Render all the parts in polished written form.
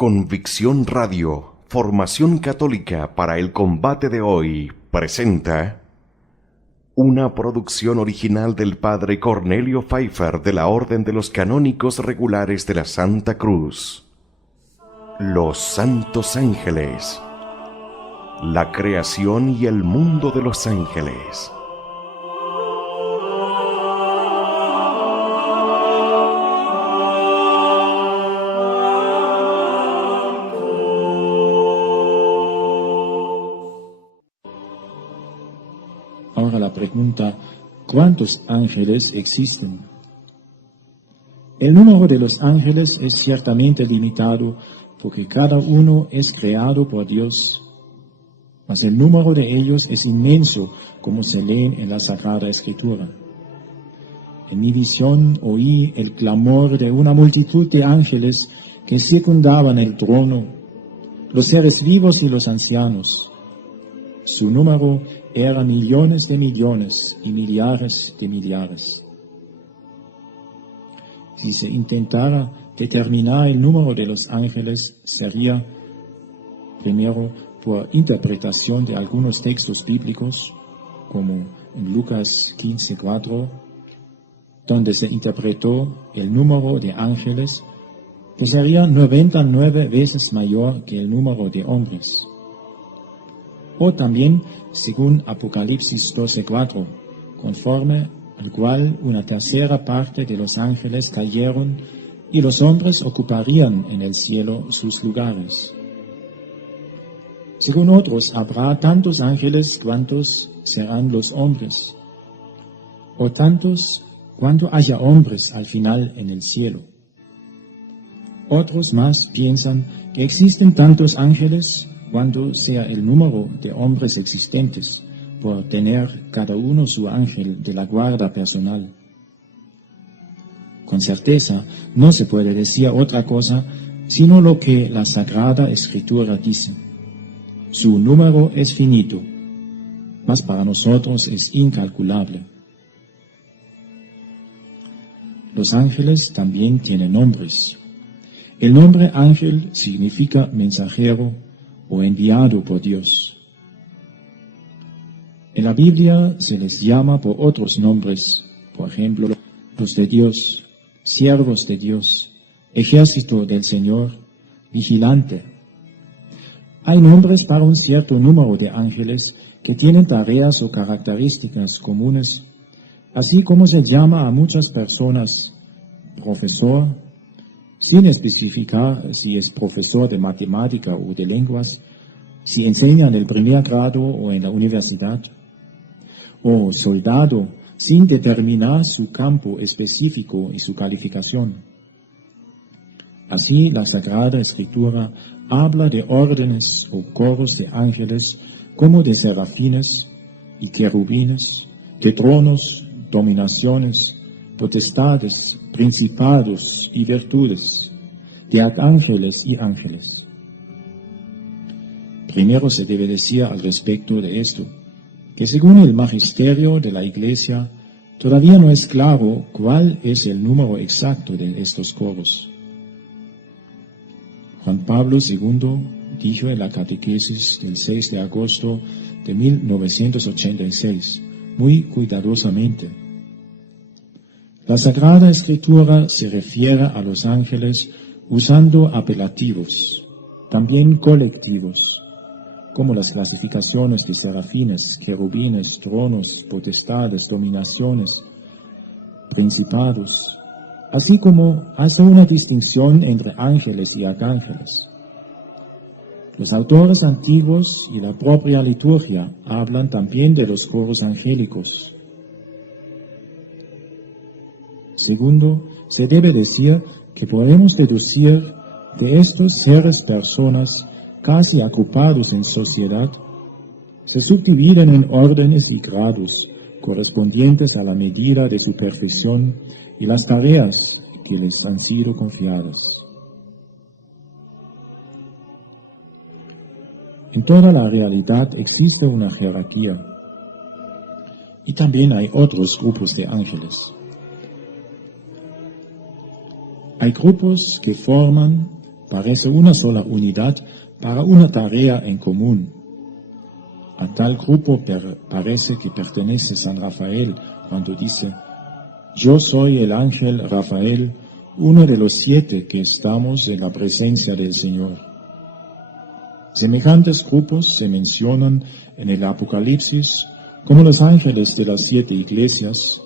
Convicción Radio, formación católica para el combate de hoy, presenta una producción original del Padre Cornelio Pfeiffer de la Orden de los Canónicos Regulares de la Santa Cruz. Los Santos Ángeles, la creación y el mundo de los ángeles. Ahora la pregunta, ¿cuántos ángeles existen? El número de los ángeles es ciertamente limitado porque cada uno es creado por Dios, mas el número de ellos es inmenso, como se lee en la Sagrada Escritura. En mi visión oí el clamor de una multitud de ángeles que circundaban el trono, los seres vivos y los ancianos. Su número era millones de millones y millares de millares. Si se intentara determinar el número de los ángeles, sería, primero, por interpretación de algunos textos bíblicos, como en Lucas 15:4, donde se interpretó el número de ángeles, que sería 99 veces mayor que el número de hombres. O también, según Apocalipsis 12:4, conforme al cual una tercera parte de los ángeles cayeron y los hombres ocuparían en el cielo sus lugares. Según otros, habrá tantos ángeles cuantos serán los hombres, o tantos cuanto haya hombres al final en el cielo. Otros más piensan que existen tantos ángeles cuanto sea el número de hombres existentes, por tener cada uno su ángel de la guarda personal. Con certeza no se puede decir otra cosa sino lo que la Sagrada Escritura dice. Su número es finito, mas para nosotros es incalculable. Los ángeles también tienen nombres. El nombre ángel significa mensajero o enviado por Dios. En la Biblia se les llama por otros nombres, por ejemplo, los de Dios, siervos de Dios, ejército del Señor, vigilante. Hay nombres para un cierto número de ángeles que tienen tareas o características comunes, así como se llama a muchas personas profesor, sin especificar si es profesor de matemática o de lenguas, si enseña en el primer grado o en la universidad, o soldado, sin determinar su campo específico y su calificación. Así, la Sagrada Escritura habla de órdenes o coros de ángeles como de serafines y querubines, de tronos, dominaciones, potestades, principados y virtudes, de arcángeles y ángeles. Primero se debe decir al respecto de esto, que según el magisterio de la Iglesia, todavía no es claro cuál es el número exacto de estos coros. Juan Pablo II dijo en la catequesis del 6 de agosto de 1986, muy cuidadosamente: la Sagrada Escritura se refiere a los ángeles usando apelativos, también colectivos, como las clasificaciones de serafines, querubines, tronos, potestades, dominaciones, principados, así como hace una distinción entre ángeles y arcángeles. Los autores antiguos y la propia liturgia hablan también de los coros angélicos. Segundo, se debe decir que podemos deducir de estos seres personas casi agrupados en sociedad, se subdividen en órdenes y grados correspondientes a la medida de su perfección y las tareas que les han sido confiadas. En toda la realidad existe una jerarquía y también hay otros grupos de ángeles. Hay grupos que forman parece una sola unidad para una tarea en común. A tal grupo parece que pertenece San Rafael cuando dice: yo soy el ángel Rafael, uno de los 7 que estamos en la presencia del Señor. Semejantes grupos se mencionan en el Apocalipsis como los ángeles de las 7 iglesias,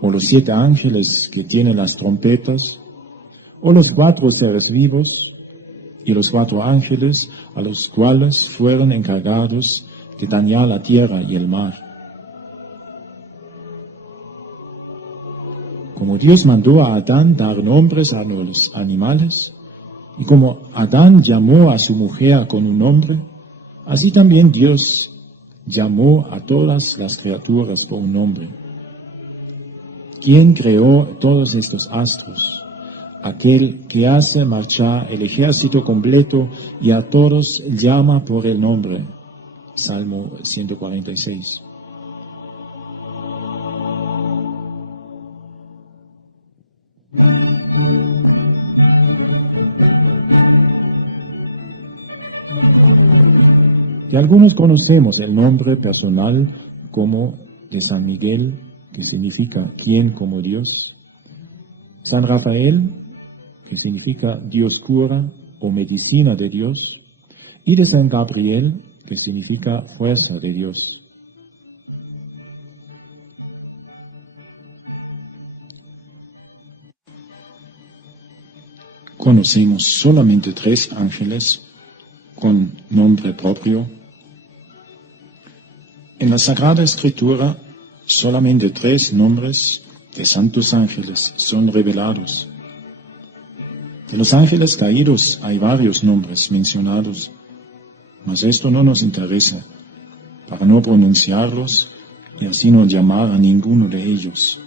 o los 7 ángeles que tienen las trompetas, o los 4 seres vivos, y los 4 ángeles a los cuales fueron encargados de dañar la tierra y el mar. Como Dios mandó a Adán dar nombres a los animales, y como Adán llamó a su mujer con un nombre, así también Dios llamó a todas las criaturas por un nombre. ¿Quién creó todos estos astros? Aquel que hace marchar el ejército completo y a todos llama por el nombre. Salmo 146. Y algunos conocemos el nombre personal como de San Miguel, que significa ¿quién como Dios? San Rafael, que significa Dios cura o medicina de Dios, y de San Gabriel, que significa fuerza de Dios. Conocemos solamente 3 ángeles con nombre propio. En la Sagrada Escritura, solamente 3 nombres de santos ángeles son revelados. De los ángeles caídos hay varios nombres mencionados, mas esto no nos interesa, para no pronunciarlos y así no llamar a ninguno de ellos.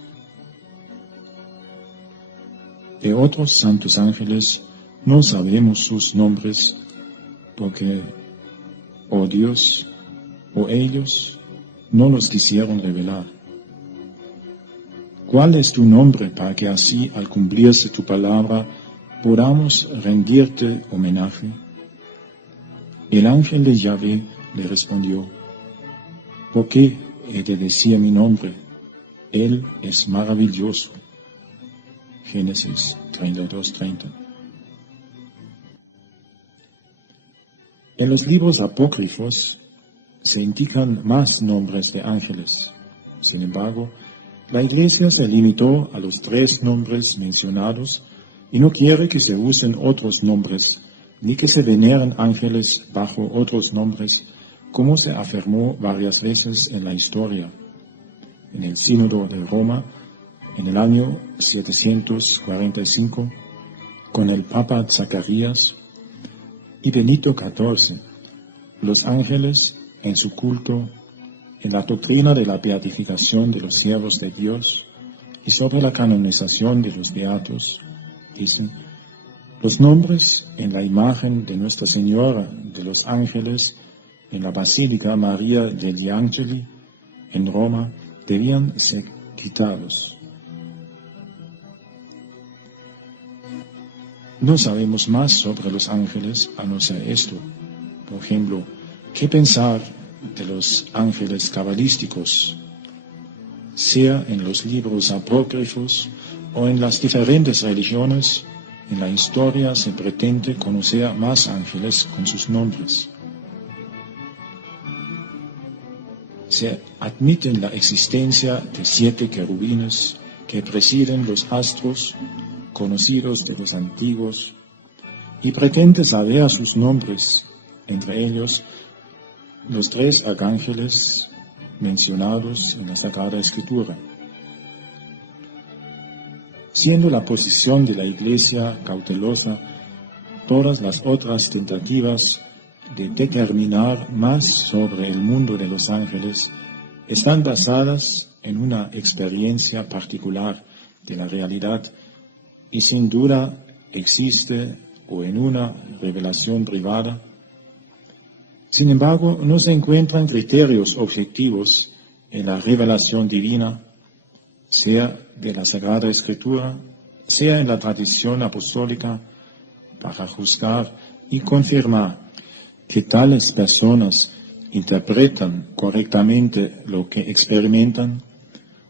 De otros santos ángeles no sabemos sus nombres, porque o Dios o ellos no los quisieron revelar. ¿Cuál es tu nombre para que así, al cumplirse tu palabra, podamos rendirte homenaje? El ángel de Yahvé le respondió: ¿por qué he de decir mi nombre? Él es maravilloso. Génesis 32:30. En los libros apócrifos se indican más nombres de ángeles. Sin embargo, la Iglesia se limitó a los 3 nombres mencionados y no quiere que se usen otros nombres, ni que se veneren ángeles bajo otros nombres, como se afirmó varias veces en la historia. En el Sínodo de Roma, en el año 745, con el Papa Zacarías y Benito XIV, los ángeles en su culto, en la doctrina de la beatificación de los siervos de Dios y sobre la canonización de los beatos, dicen: los nombres en la imagen de Nuestra Señora de los Ángeles en la Basílica María degli Angeli en Roma debían ser quitados. No sabemos más sobre los ángeles a no ser esto. Por ejemplo, ¿qué pensar de los ángeles cabalísticos? Sea en los libros apócrifos o en las diferentes religiones, en la historia se pretende conocer más ángeles con sus nombres. Se admite la existencia de 7 querubines que presiden los astros conocidos de los antiguos y pretende saber sus nombres, entre ellos los 3 arcángeles mencionados en la Sagrada Escritura. Siendo la posición de la Iglesia cautelosa, todas las otras tentativas de determinar más sobre el mundo de los ángeles están basadas en una experiencia particular de la realidad y sin duda existe o en una revelación privada. Sin embargo, no se encuentran criterios objetivos en la revelación divina, sea de la Sagrada Escritura, sea en la tradición apostólica, para juzgar y confirmar que tales personas interpretan correctamente lo que experimentan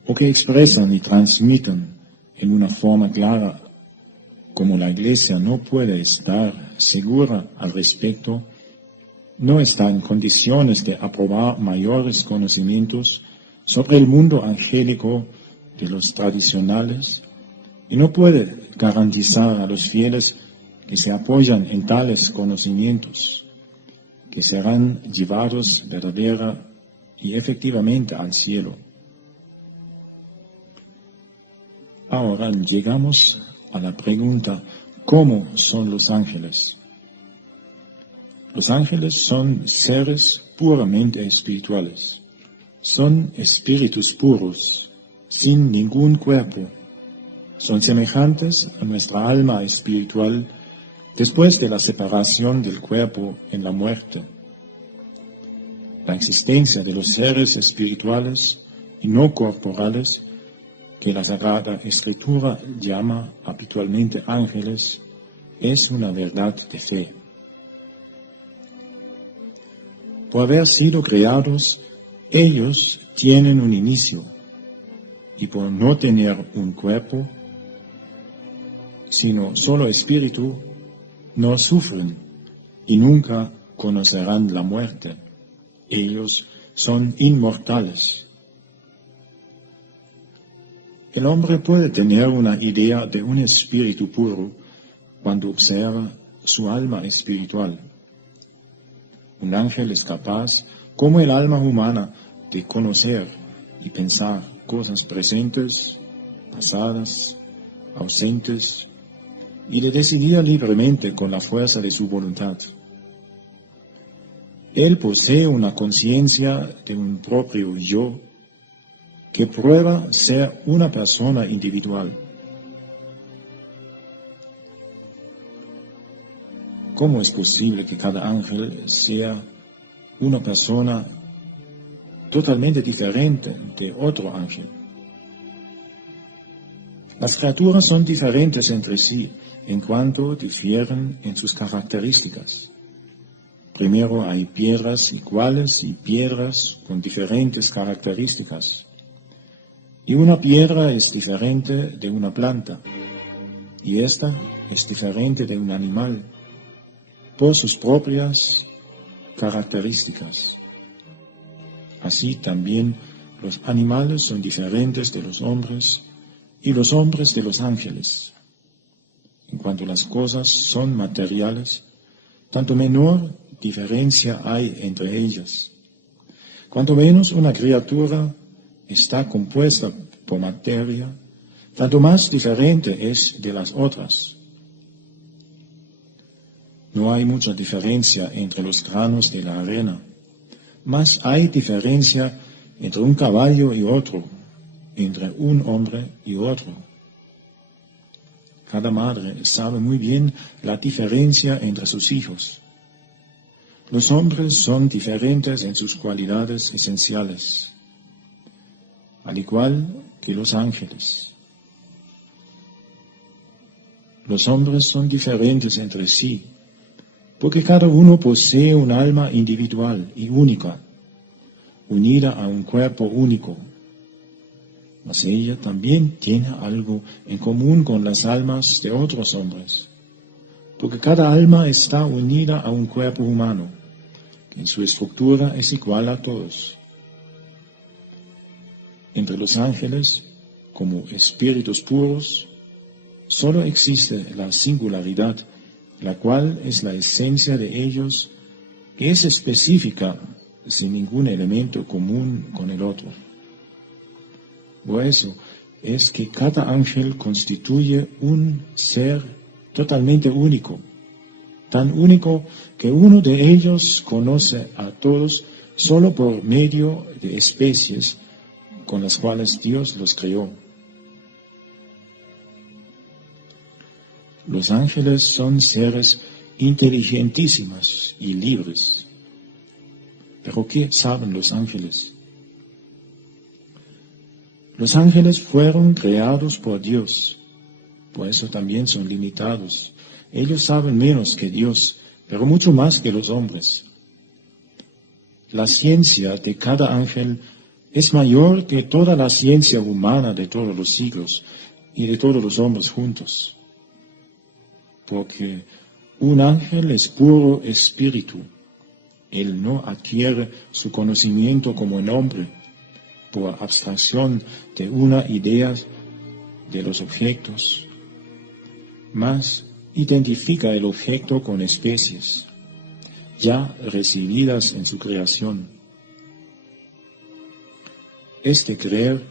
o que expresan y transmiten en una forma clara. Como la Iglesia no puede estar segura al respecto, no está en condiciones de aprobar mayores conocimientos sobre el mundo angélico de los tradicionales y no puede garantizar a los fieles que se apoyan en tales conocimientos, que serán llevados verdadera y efectivamente al cielo. Ahora llegamos a la pregunta, ¿cómo son los ángeles? Los ángeles son seres puramente espirituales. Son espíritus puros, sin ningún cuerpo. Son semejantes a nuestra alma espiritual después de la separación del cuerpo en la muerte. La existencia de los seres espirituales y no corporales, que la Sagrada Escritura llama habitualmente ángeles, es una verdad de fe. Por haber sido creados, ellos tienen un inicio, y por no tener un cuerpo, sino solo espíritu, no sufren y nunca conocerán la muerte. Ellos son inmortales. El hombre puede tener una idea de un espíritu puro cuando observa su alma espiritual. Un ángel es capaz, como el alma humana, de conocer y pensar cosas presentes, pasadas, ausentes, y de decidir libremente con la fuerza de su voluntad. Él posee una conciencia de un propio yo que prueba ser una persona individual. ¿Cómo es posible que cada ángel sea una persona totalmente diferente de otro ángel? Las criaturas son diferentes entre sí en cuanto difieren en sus características. Primero hay piedras iguales y piedras con diferentes características. Y una piedra es diferente de una planta, y esta es diferente de un animal, por sus propias características. Así también los animales son diferentes de los hombres y los hombres de los ángeles. En cuanto las cosas son materiales, tanto menor diferencia hay entre ellas. Cuanto menos una criatura está compuesta por materia, tanto más diferente es de las otras. No hay mucha diferencia entre los granos de la arena, mas hay diferencia entre un caballo y otro, entre un hombre y otro. Cada madre sabe muy bien la diferencia entre sus hijos. Los hombres son diferentes en sus cualidades esenciales, al igual que los ángeles. Los hombres son diferentes entre sí, porque cada uno posee un alma individual y única, unida a un cuerpo único. Mas ella también tiene algo en común con las almas de otros hombres, porque cada alma está unida a un cuerpo humano, que en su estructura es igual a todos. Entre los ángeles, como espíritus puros, solo existe la singularidad, la cual es la esencia de ellos, que es específica, sin ningún elemento común con el otro. Por eso es que cada ángel constituye un ser totalmente único, tan único que uno de ellos conoce a todos solo por medio de especies con las cuales Dios los creó. Los ángeles son seres inteligentísimos y libres. ¿Pero qué saben los ángeles? Los ángeles fueron creados por Dios, por eso también son limitados Ellos saben menos que Dios, pero mucho más que los hombres. La ciencia de cada ángel es mayor que toda la ciencia humana de todos los siglos y de todos los hombres juntos. Porque un ángel es puro espíritu. Él no adquiere su conocimiento como el hombre, por abstracción de una idea de los objetos, mas identifica el objeto con especies, ya recibidas en su creación. Es de creer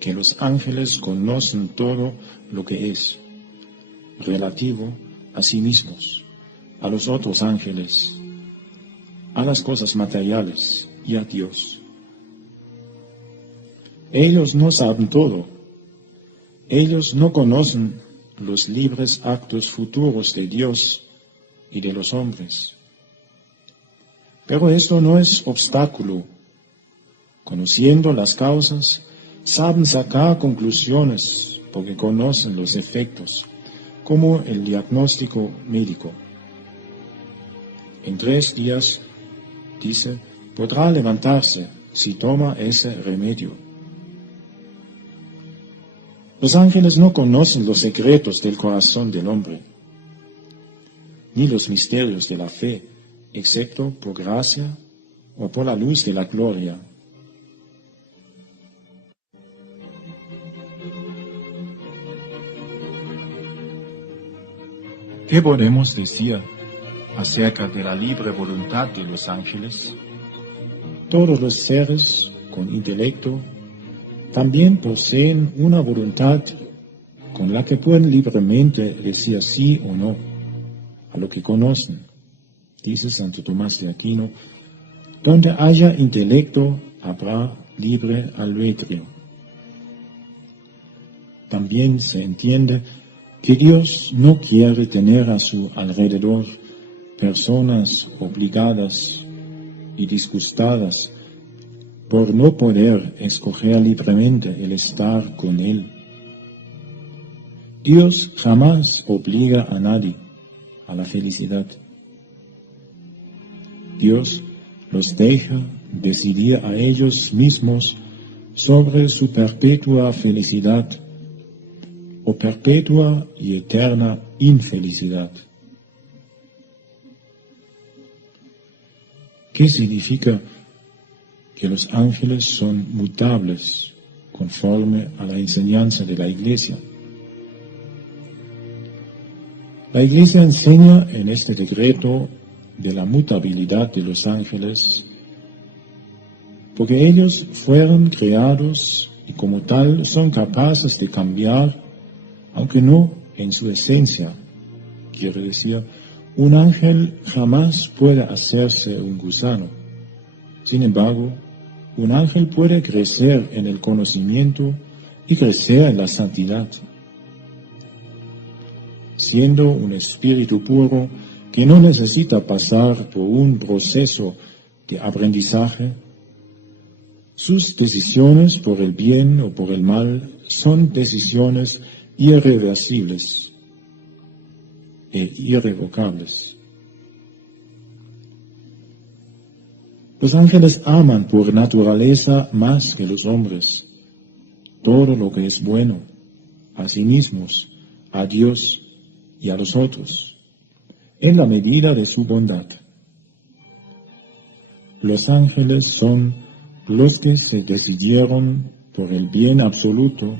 que los ángeles conocen todo lo que es, relativo a sí mismos, a los otros ángeles, a las cosas materiales y a Dios. Ellos no saben todo. Ellos no conocen los libres actos futuros de Dios y de los hombres. Pero esto no es obstáculo. Conociendo las causas, saben sacar conclusiones porque conocen los efectos, como el diagnóstico médico. En 3 días, dice, podrá levantarse si toma ese remedio. Los ángeles no conocen los secretos del corazón del hombre, ni los misterios de la fe, excepto por gracia o por la luz de la gloria. ¿Qué podemos decir acerca de la libre voluntad de los ángeles? Todos los seres con intelecto también poseen una voluntad con la que pueden libremente decir sí o no a lo que conocen. Dice Santo Tomás de Aquino, donde haya intelecto habrá libre albedrío. También se entiende que Dios no quiere tener a su alrededor personas obligadas y disgustadas por no poder escoger libremente el estar con Él. Dios jamás obliga a nadie a la felicidad. Dios los deja decidir a ellos mismos sobre su perpetua felicidad o perpetua y eterna infelicidad. ¿Qué significa que los ángeles son mutables conforme a la enseñanza de la Iglesia? La Iglesia enseña en este decreto de la mutabilidad de los ángeles, porque ellos fueron creados y como tal son capaces de cambiar, aunque no en su esencia. Quiere decir, un ángel jamás puede hacerse un gusano. Sin embargo, un ángel puede crecer en el conocimiento y crecer en la santidad. Siendo un espíritu puro que no necesita pasar por un proceso de aprendizaje, sus decisiones por el bien o por el mal son decisiones irreversibles e irrevocables. Los ángeles aman por naturaleza más que los hombres todo lo que es bueno, a sí mismos, a Dios y a los otros, en la medida de su bondad. Los ángeles son los que se decidieron por el bien absoluto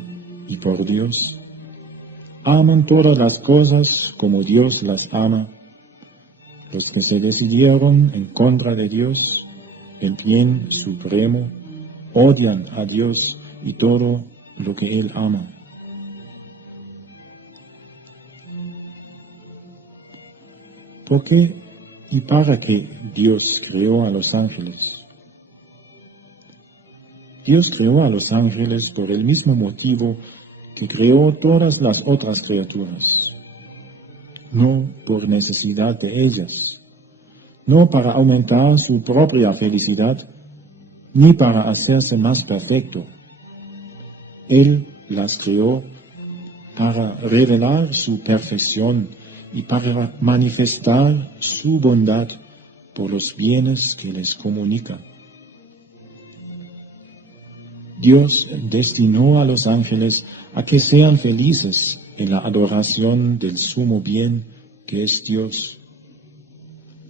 y por Dios. Aman todas las cosas como Dios las ama. Los que se decidieron en contra de Dios, el bien supremo, odian a Dios y todo lo que Él ama. ¿Por qué y para qué Dios creó a los ángeles? Dios creó a los ángeles por el mismo motivo que creó todas las otras criaturas, no por necesidad de ellas, no para aumentar su propia felicidad, ni para hacerse más perfecto. Él las creó para revelar su perfección y para manifestar su bondad por los bienes que les comunica. Dios destinó a los ángeles a que sean felices en la adoración del sumo bien que es Dios,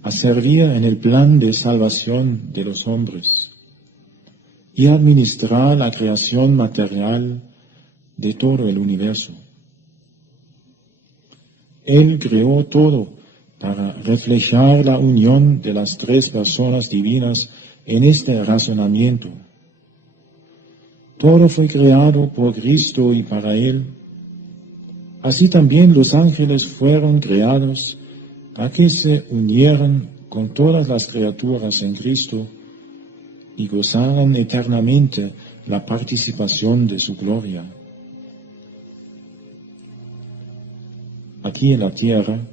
a servir en el plan de salvación de los hombres y a administrar la creación material de todo el universo. Él creó todo para reflejar la unión de las tres personas divinas en este razonamiento. Todo fue creado por Cristo y para Él. Así también los ángeles fueron creados para que se unieran con todas las criaturas en Cristo y gozaran eternamente la participación de su gloria. Aquí en la tierra,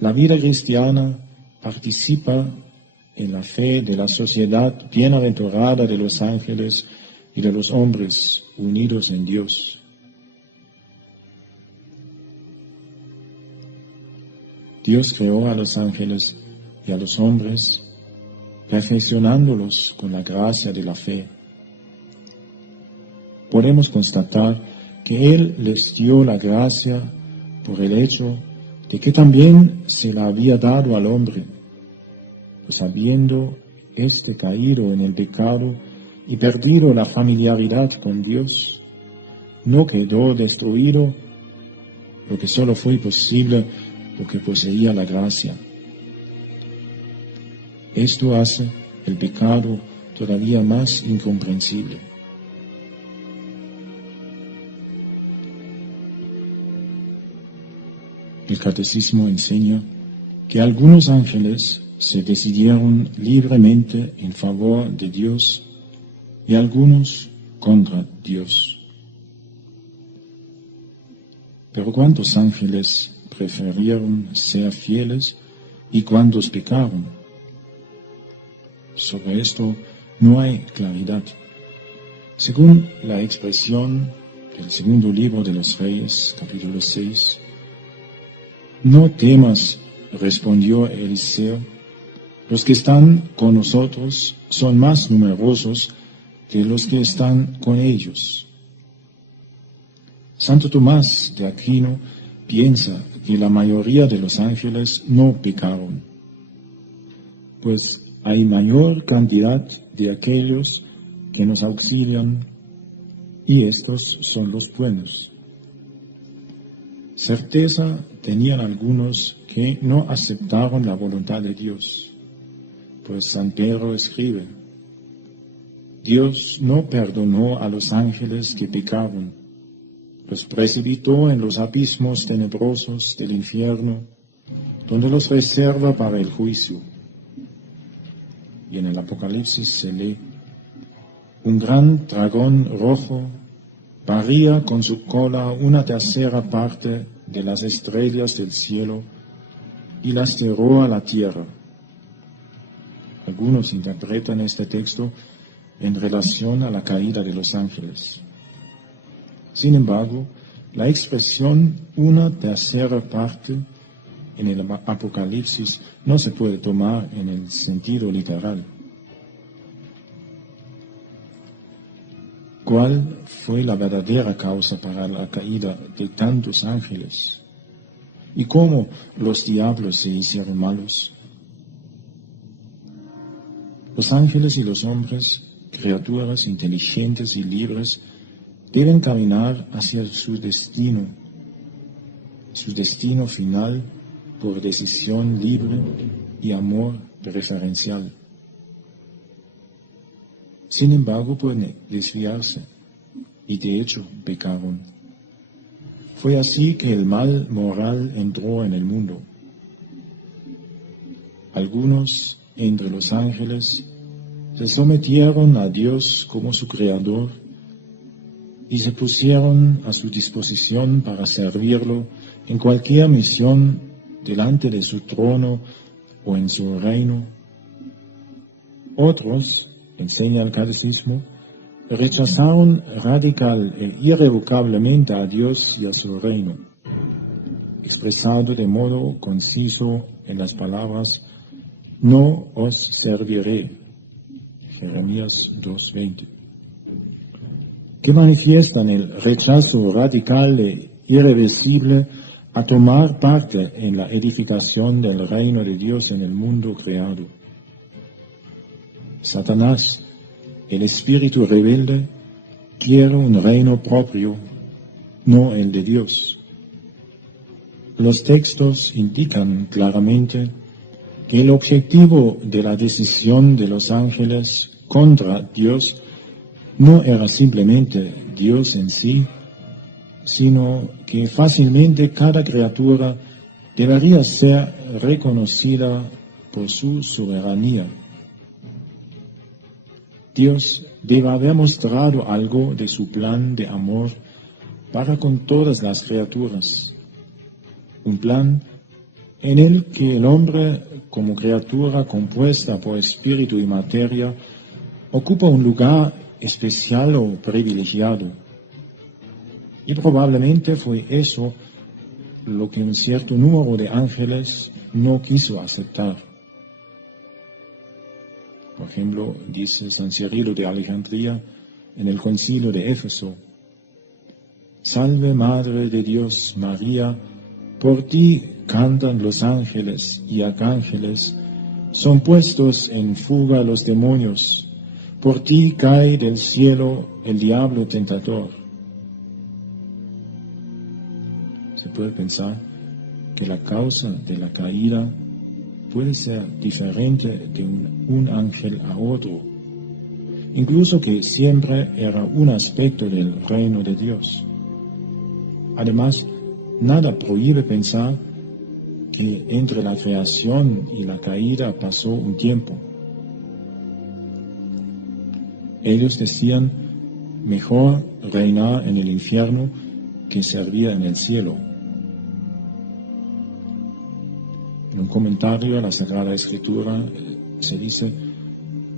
la vida cristiana participa en la fe de la sociedad bienaventurada de los ángeles y de los hombres unidos en Dios. Dios creó a los ángeles y a los hombres, perfeccionándolos con la gracia de la fe. Podemos constatar que Él les dio la gracia por el hecho de que también se la había dado al hombre, pues habiendo éste caído en el pecado y perdido la familiaridad con Dios, no quedó destruido, lo que solo fue posible porque poseía la gracia. Esto hace el pecado todavía más incomprensible. El catecismo enseña que algunos ángeles se decidieron libremente en favor de Dios y algunos contra Dios. Pero ¿cuántos ángeles prefirieron ser fieles y cuántos pecaron? Sobre esto no hay claridad. Según la expresión del segundo libro de los Reyes, capítulo 6, no temas, respondió Eliseo, los que están con nosotros son más numerosos que los que están con ellos. Santo Tomás de Aquino piensa que la mayoría de los ángeles no pecaron, pues hay mayor cantidad de aquellos que nos auxilian y estos son los buenos. Certeza tenían algunos que no aceptaron la voluntad de Dios, pues San Pedro escribe: Dios no perdonó a los ángeles que pecaron, los precipitó en los abismos tenebrosos del infierno, donde los reserva para el juicio. Y en el Apocalipsis se lee: un gran dragón rojo barría con su cola una tercera parte de las estrellas del cielo y las tiró a la tierra. Algunos interpretan este texto en relación a la caída de los ángeles. Sin embargo, la expresión una tercera parte en el Apocalipsis no se puede tomar en el sentido literal. ¿Cuál fue la verdadera causa para la caída de tantos ángeles? ¿Y cómo los diablos se hicieron malos? Los ángeles y los hombres, criaturas inteligentes y libres, deben caminar hacia su destino final por decisión libre y amor preferencial. Sin embargo, pueden desviarse, y de hecho pecaron. Fue así que el mal moral entró en el mundo. Algunos entre los ángeles se sometieron a Dios como su creador y se pusieron a su disposición para servirlo en cualquier misión delante de su trono o en su reino. Otros, enseña el catecismo, rechazaron radical e irrevocablemente a Dios y a su reino. expresado de modo conciso en las palabras no os serviré, Jeremías 2:20, que manifiestan el rechazo radical e irreversible a tomar parte en la edificación del reino de Dios en el mundo creado. Satanás, el espíritu rebelde, quiere un reino propio, no el de Dios. Los textos indican claramente que el objetivo de la decisión de los ángeles contra Dios no era simplemente Dios en sí, sino que fácilmente cada criatura debería ser reconocida por su soberanía. Dios debe haber mostrado algo de su plan de amor para con todas las criaturas, un plan en el que el hombre, como criatura compuesta por espíritu y materia, ocupa un lugar especial o privilegiado. Y probablemente fue eso lo que un cierto número de ángeles no quiso aceptar. Por ejemplo, dice San Cirilo de Alejandría en el Concilio de Éfeso: Salve Madre de Dios María, por ti cantan los ángeles y arcángeles, son puestos en fuga los demonios, por ti cae del cielo el diablo tentador. Se puede pensar que la causa de la caída puede ser diferente de un ángel a otro, incluso que siempre era un aspecto del reino de Dios. Además, nada prohíbe pensar que entre la creación y la caída pasó un tiempo. Ellos decían, mejor reinar en el infierno que servir en el cielo. En un comentario a la Sagrada Escritura se dice,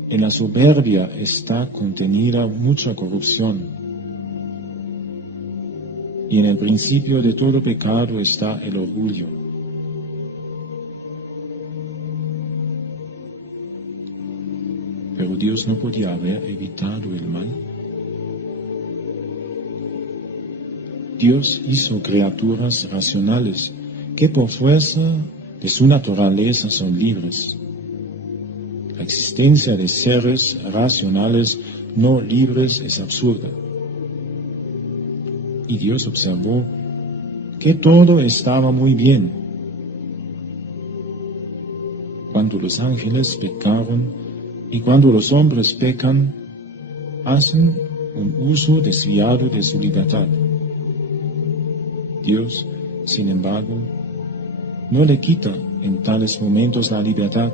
en la soberbia está contenida mucha corrupción, y en el principio de todo pecado está el orgullo. Pero Dios no podía haber evitado el mal. Dios hizo criaturas racionales que por fuerza de su naturaleza son libres. La existencia de seres racionales no libres es absurda. Y Dios observó que todo estaba muy bien. Cuando los ángeles pecaron y cuando los hombres pecan, hacen un uso desviado de su libertad. Dios, sin embargo, no le quita en tales momentos la libertad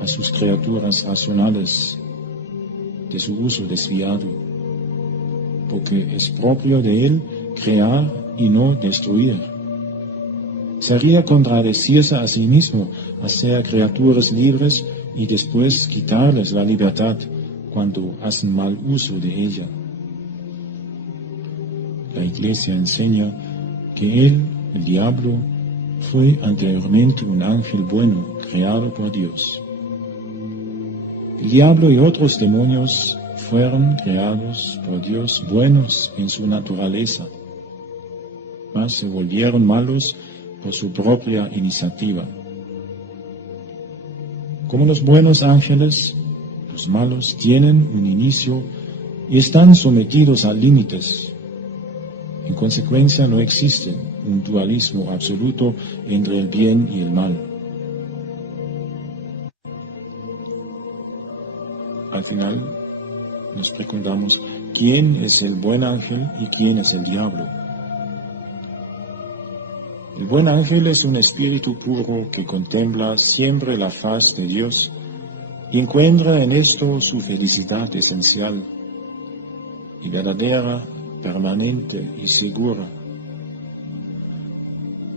a sus criaturas racionales de su uso desviado, porque es propio de Él crear y no destruir. Sería contradecirse a sí mismo hacer criaturas libres y después quitarles la libertad cuando hacen mal uso de ella. La Iglesia enseña que Él, el diablo, fue anteriormente un ángel bueno creado por Dios. El diablo y otros demonios fueron creados por Dios buenos en su naturaleza, mas se volvieron malos por su propia iniciativa. Como los buenos ángeles, los malos tienen un inicio y están sometidos a límites. En consecuencia, no existe un dualismo absoluto entre el bien y el mal. Al final, nos preguntamos, ¿quién es el buen ángel y quién es el diablo? El buen ángel es un espíritu puro que contempla siempre la faz de Dios y encuentra en esto su felicidad esencial y verdadera, permanente y segura.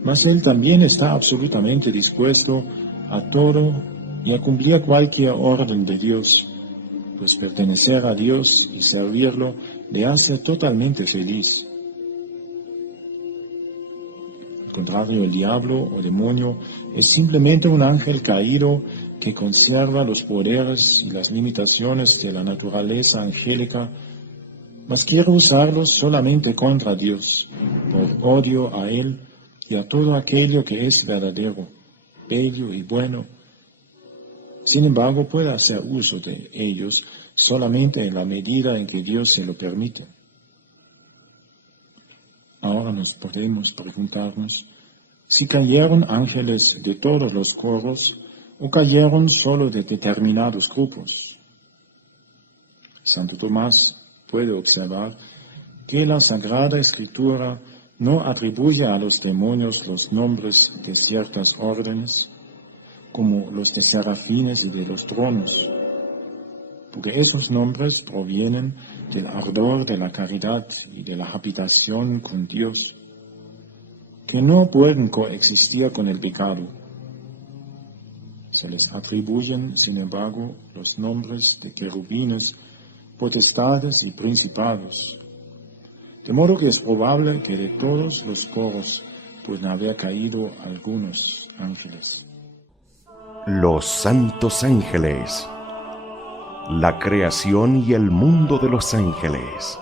Mas él también está absolutamente dispuesto a todo y a cumplir cualquier orden de Dios, pues pertenecer a Dios y servirlo le hace totalmente feliz. contrario, el diablo o demonio es simplemente un ángel caído que conserva los poderes y las limitaciones de la naturaleza angélica, mas quiere usarlos solamente contra Dios, por odio a Él y a todo aquello que es verdadero, bello y bueno. Sin embargo, puede hacer uso de ellos solamente en la medida en que Dios se lo permite. Ahora nos podemos preguntarnos si cayeron ángeles de todos los coros o cayeron solo de determinados grupos. Santo Tomás puede observar que la Sagrada Escritura no atribuye a los demonios los nombres de ciertas órdenes, como los de serafines y de los tronos, porque esos nombres provienen del ardor de la caridad y de la habitación con Dios, que no pueden coexistir con el pecado. Se les atribuyen, sin embargo, los nombres de querubines, potestades y principados, de modo que es probable que de todos los coros pueden haber caído algunos ángeles. Los santos ángeles. La creación y el mundo de los ángeles.